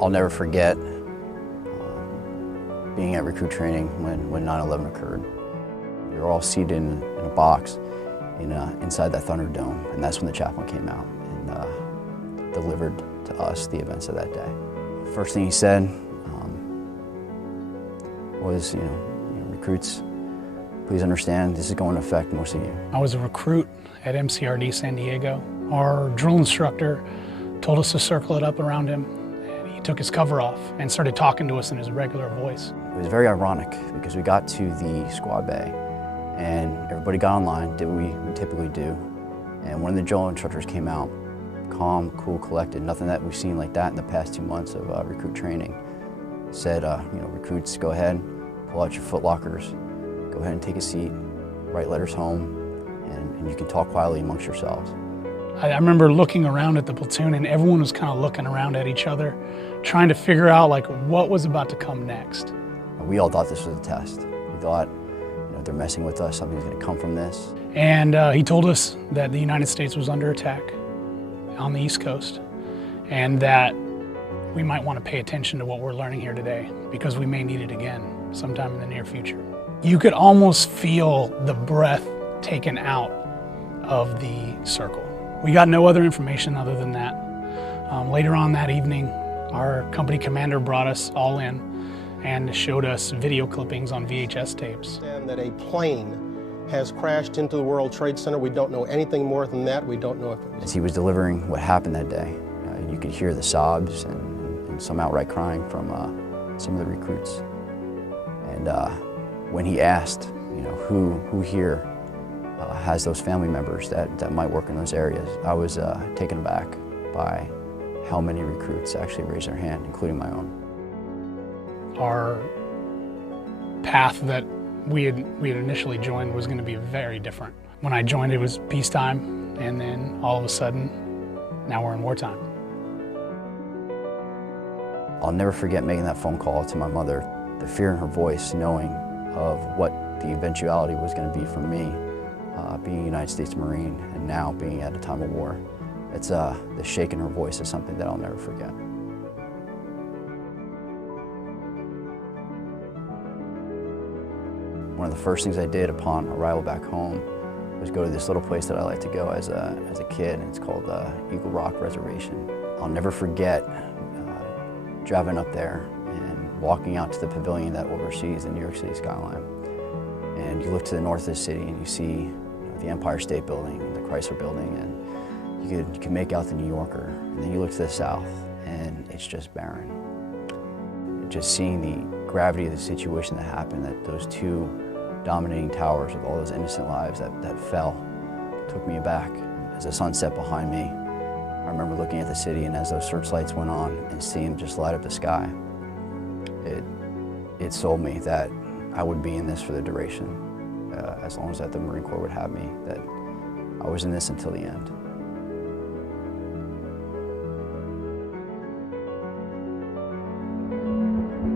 I'll never forget being at recruit training when 9/11 occurred. We were all seated in a box inside that Thunderdome, and that's when the chaplain came out and delivered to us the events of that day. First thing he said was, recruits, please understand this is going to affect most of you. I was a recruit at MCRD San Diego. Our drill instructor told us to circle it up around him, and he took his cover off and started talking to us in his regular voice. It was very ironic because we got to the squad bay and everybody got online, did what we typically do, and one of the drill instructors came out, calm, cool, collected, nothing that we've seen like that in the past 2 months of recruit training. Said, recruits, go ahead, pull out your foot lockers, go ahead and take a seat, write letters home, and you can talk quietly amongst yourselves. I remember looking around at the platoon and everyone was kind of looking around at each other, trying to figure out what was about to come next. We all thought this was a test. We thought, they're messing with us, something's gonna come from this. And he told us that the United States was under attack on the East Coast, and that we might want to pay attention to what we're learning here today because we may need it again sometime in the near future. You could almost feel the breath taken out of the circle. We got no other information other than that. Later on that evening, our company commander brought us all in and showed us video clippings on VHS tapes. And that a plane has crashed into the World Trade Center. We don't know anything more than that. We don't know if it was... As he was delivering what happened that day, you could hear the sobs and some outright crying from some of the recruits. And when he asked, who here has those family members that might work in those areas, I was taken aback by how many recruits actually raised their hand, including my own. Our path that we had initially joined was going to be very different. When I joined, it was peacetime, and then all of a sudden, now we're in wartime. I'll never forget making that phone call to my mother, the fear in her voice, knowing of what the eventuality was going to be for me, being a United States Marine and now being at a time of war. It's the shake in her voice is something that I'll never forget. One of the first things I did upon arrival back home was go to this little place that I like to go as a kid, and it's called Eagle Rock Reservation. I'll never forget driving up there and walking out to the pavilion that oversees the New York City skyline. And you look to the north of the city and you see the Empire State Building and the Chrysler Building, and you could make out the New Yorker. And then you look to the south and it's just barren. Just seeing the gravity of the situation that happened, that those two dominating towers with all those innocent lives that fell, took me aback. As the sun set behind me, I remember looking at the city, and as those searchlights went on and seeing them just light up the sky, it sold me that I would be in this for the duration, as long as that the Marine Corps would have me, that I was in this until the end.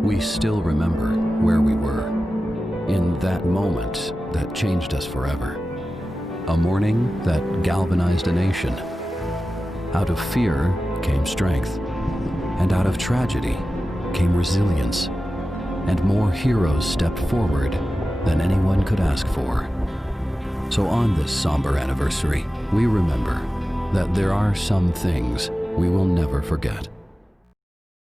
We still remember where we were, in that moment that changed us forever. A morning that galvanized a nation. Out of fear came strength, and out of tragedy came resilience, and more heroes stepped forward than anyone could ask for. So on this somber anniversary, we remember that there are some things we will never forget.